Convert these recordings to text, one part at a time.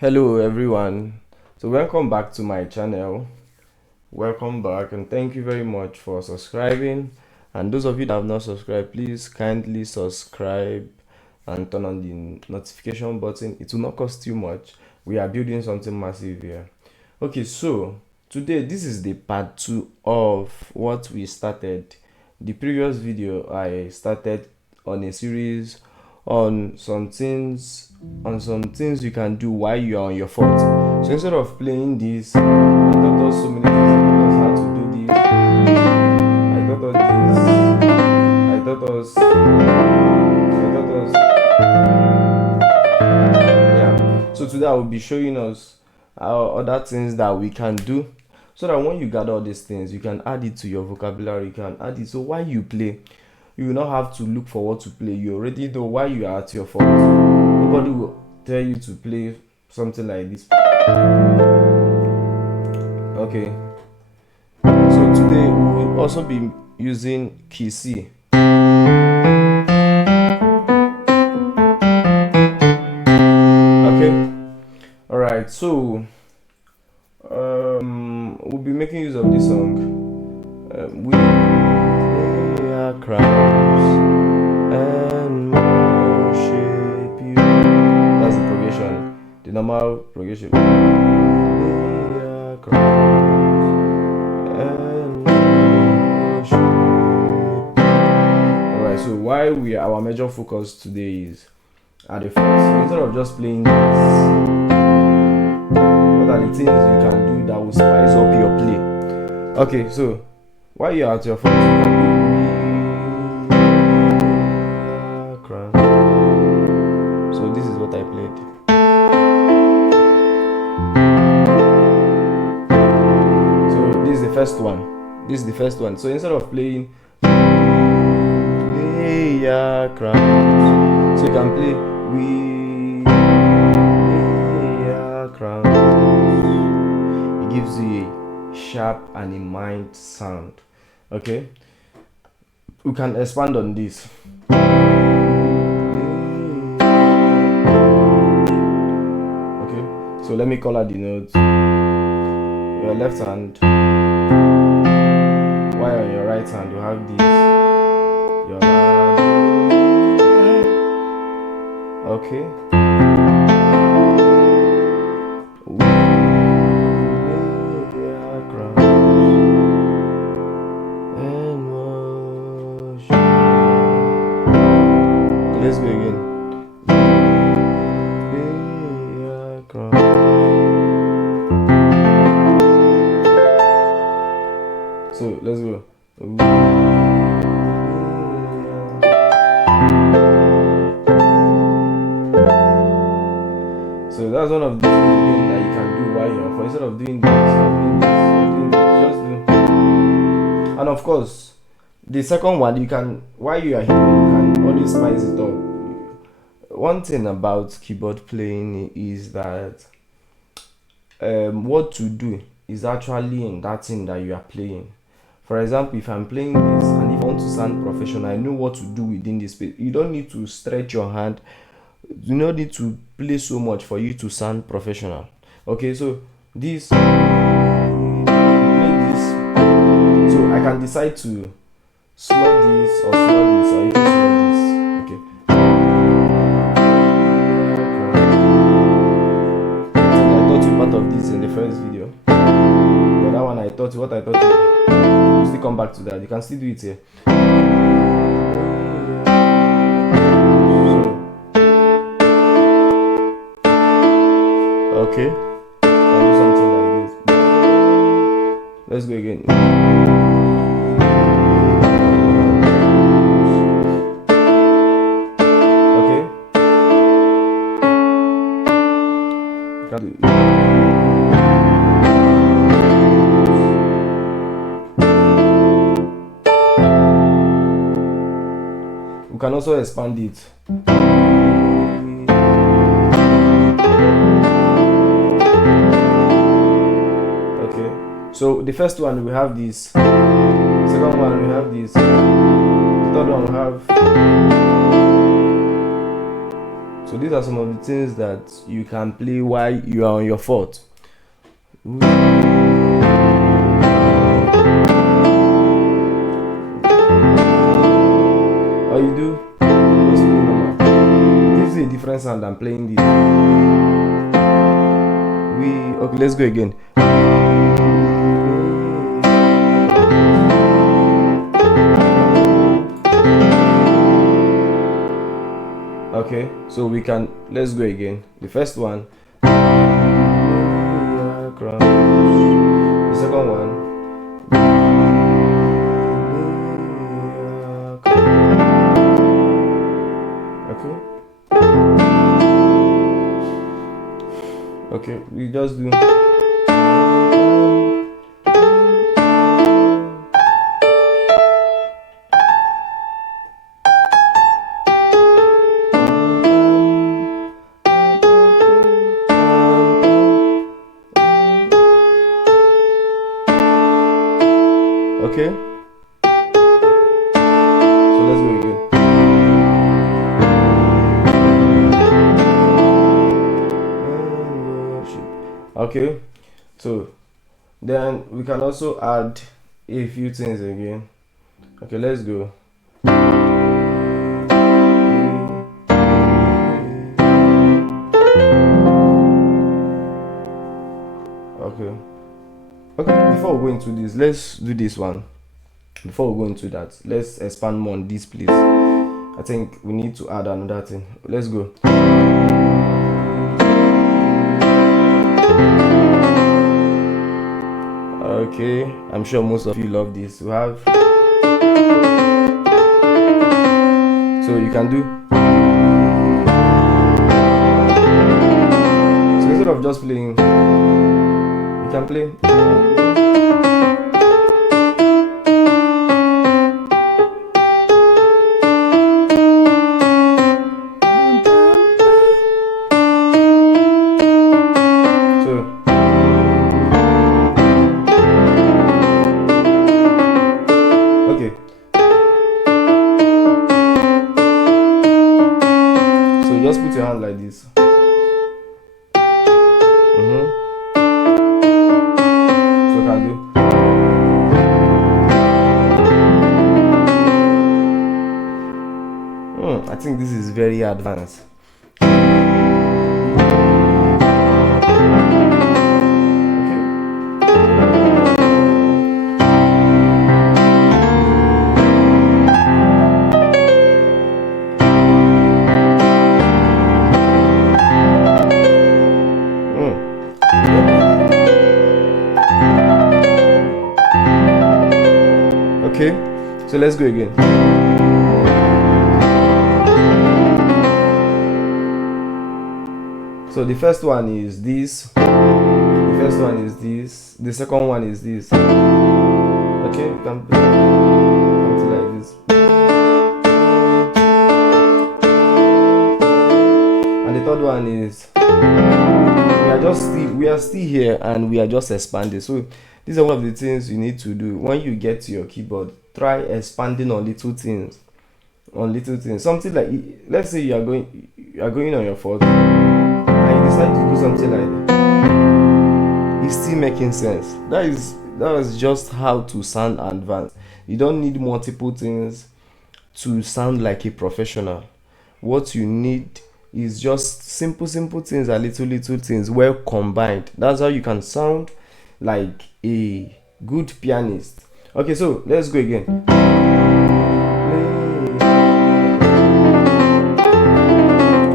Hello everyone. So welcome back to my channel. Welcome back and thank you very much for subscribing. And those of you that have not subscribed, please kindly subscribe and turn on the notification button. It will not cost you much. We are building something massive here. Okay, so today this is the part 2 of what we started. The previous video I started on a series on some things you can do while you are on your phone. So instead of playing this, I taught us so many things. I taught us how to do this. I taught us this. I taught us. I taught us. Yeah. So today I will be showing us other things that we can do, so that when you gather all these things, you can add it to your vocabulary. You can add it so while you play, you will not have to look for what to play. You already know why you are at your phone. Nobody will tell you to play something like this. Okay. So today we will also be using key C. Okay. All right. So we'll be making use of this song. We are crowns and worship you. That's the progression, the normal progression. We are crowns and worship you. Alright, so why our major focus today is at the front. So instead of just playing this, what are the things you can do that will spice up your play? Okay, so while you're at your phone, you can do. So this is what I played. So this is the first one. This is the first one. So instead of playing we are crowns, so you can play we are crowns. It gives you a sharp and a mild sound. Okay, we can expand on this. Okay, so let me color the notes. Your left hand, while on your right hand you have this. Your okay. Let's go again. So let's go. So that's one of the things that you can do while you're for instead of doing this, just do. And of course, the second one, you can while you are here, you can always spice it up. One thing about keyboard playing is that what to do is actually in that thing that you are playing. For example, if I'm playing this and if I want to sound professional, I know what to do within this space. You don't need to stretch your hand. You don't need to play so much for you to sound professional. Okay, so this play this. So I can decide to slow this or even slow this. Okay. I taught you part of this in the first video. But that one I taught you you still come back to that. You can still do it here. Okay, I'll do something like this. Let's go again. Okay. We can also expand it. So the first one we have this, second one we have this, the third one we have. So these are some of the things that you can play while you are on your fourth. All you do, just play normal. It gives you a different sound than playing this. Okay, let's go again. Okay, so let's go again. The first one, the second one, okay, we just do. Okay, so let's go again. Okay, so then we can also add a few things again. Okay, let's go. Okay, before we go into this, let's do this one. Before we go into that, let's expand more on this, please. I think we need to add another thing. Let's go. Okay, I'm sure most of you love this. We have, so you can do, so instead of just playing, you can play. Just put your hand like this. So can do. I think this is very advanced. Okay, so let's go again. So the first one is this, the first one is this, the second one is this. Okay, you can play something like this. And the third one is, we are still here and we are just expanding. So these are one of the things you need to do when you get to your keyboard. Try expanding on little things, something like, let's say you are going on your fourth and you decide to do something like that. It's still making sense. That is just how to sound advanced. You don't need multiple things to sound like a professional. What you need is just simple things and little things well combined. That's how you can sound like a good pianist. Okay, so let's go again.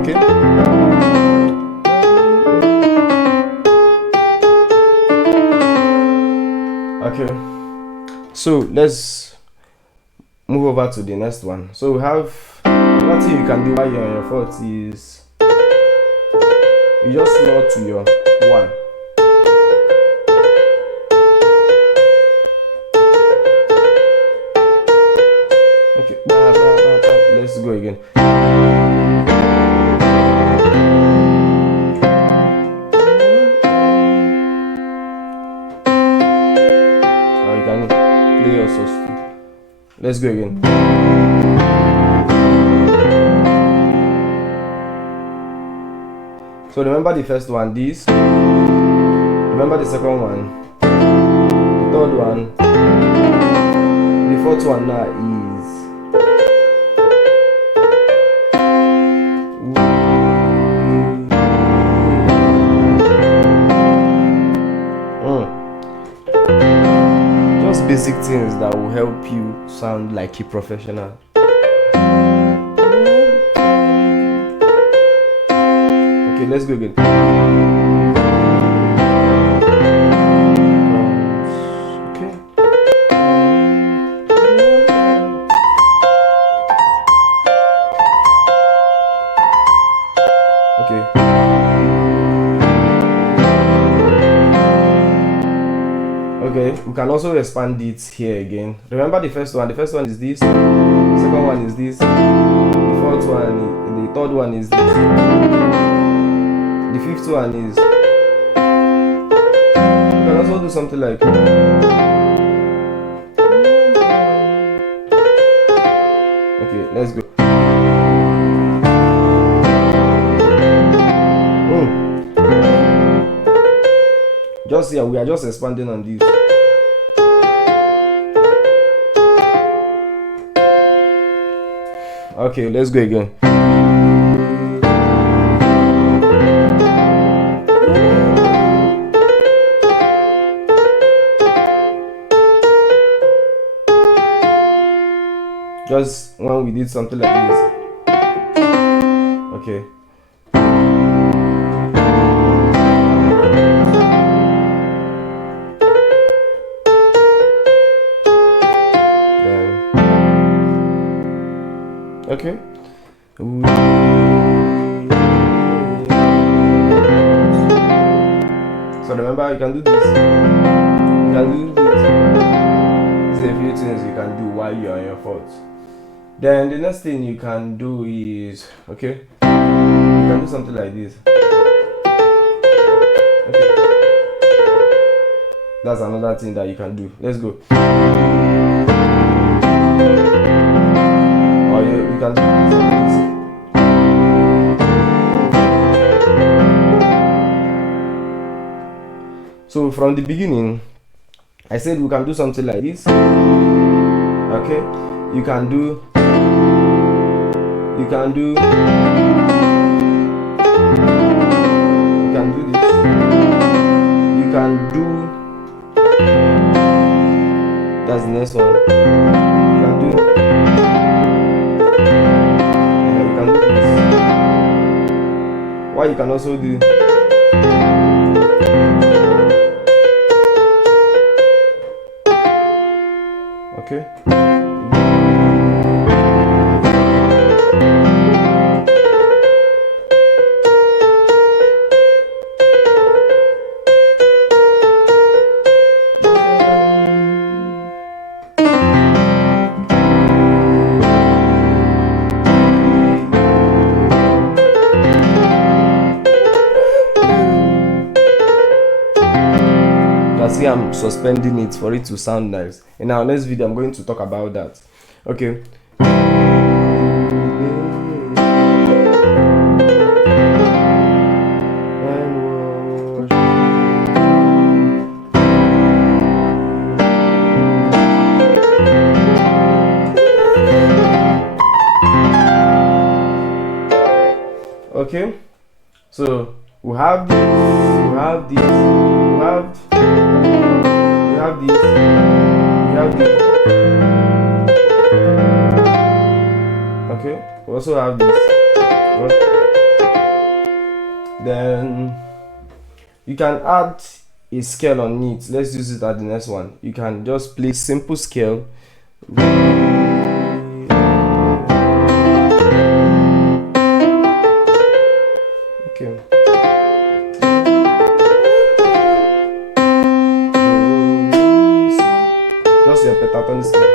Okay. Okay. So let's move over to the next one. So we have, one thing you can do while you're on your fourth is you just snore to your one. Okay, let's go again. Or you can play also. Let's go again. So remember the first one, this. Remember the second one, the third one, the fourth one now is just basic things that will help you sound like a professional. Okay, let's go again. Okay, we can also expand it here again. Remember the first one. The first one is this. The second one is this. The fourth one, the third one is this. The fifth one is. You can also do something like. Okay, let's go. Just here, we are just expanding on this. Okay, let's go again. Just when we did something like this. Okay. Okay. So remember, you can do this. You can do this. There's a few things you can do while you are on your fourth. Then the next thing you can do is, okay, you can do something like this. Okay. That's another thing that you can do. Let's go. Or you can do this. So from the beginning, I said we can do something like this. Okay, you can do this. You can do that's the next one. You can do this. What you can also do, okay. See, I'm suspending it for it to sound nice. In our next video, I'm going to talk about that. Okay. Okay. So we have this. We have this. We have this. We have this. Okay, we also have this. Then you can add a scale on it. Let's use it at the next one. You can just play simple scale. Okay. Just your pentatonic scale.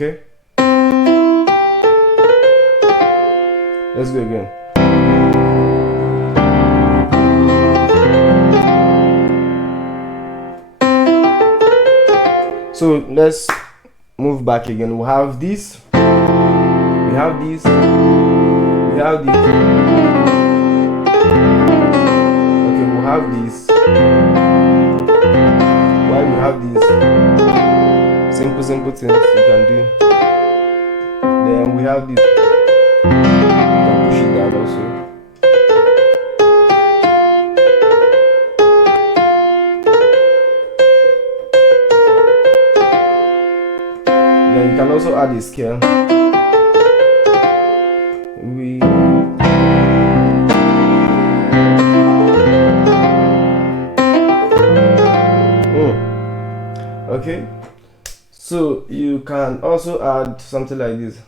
Okay, let's go again. So let's move back again. We have this, we have this, we have this. Okay, we have this. Why we have this? Simple things you can do. Then we have this. You can push it down also. Then you can also add a scale. Okay, so you can also add something like this.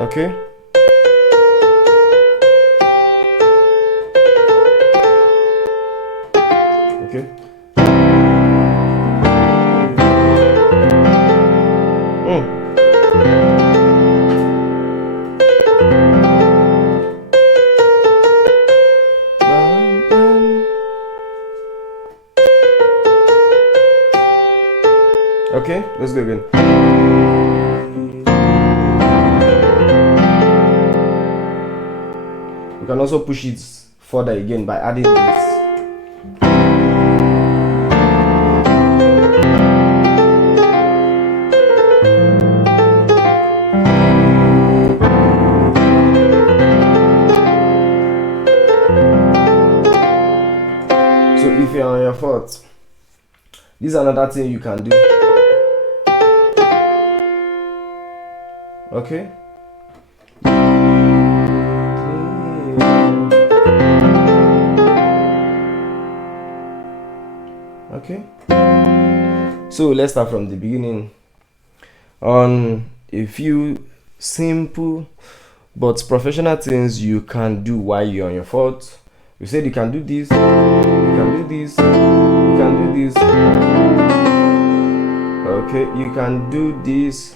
Okay, okay. Okay, let's go again. You can also push it further again by adding this. So if you're on your fourth, this is another thing you can do. Okay. Okay. So let's start from the beginning on a few simple but professional things you can do while you're on your fourth. You said you can do this, you can do this, you can do this. Okay, you can do this.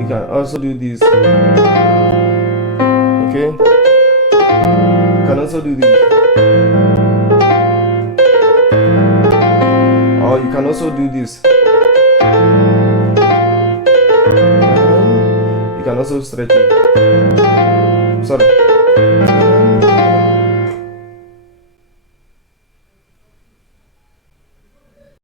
You can also do this. Okay, you can also do this. Or you can also do this. You can also stretch it. Sorry.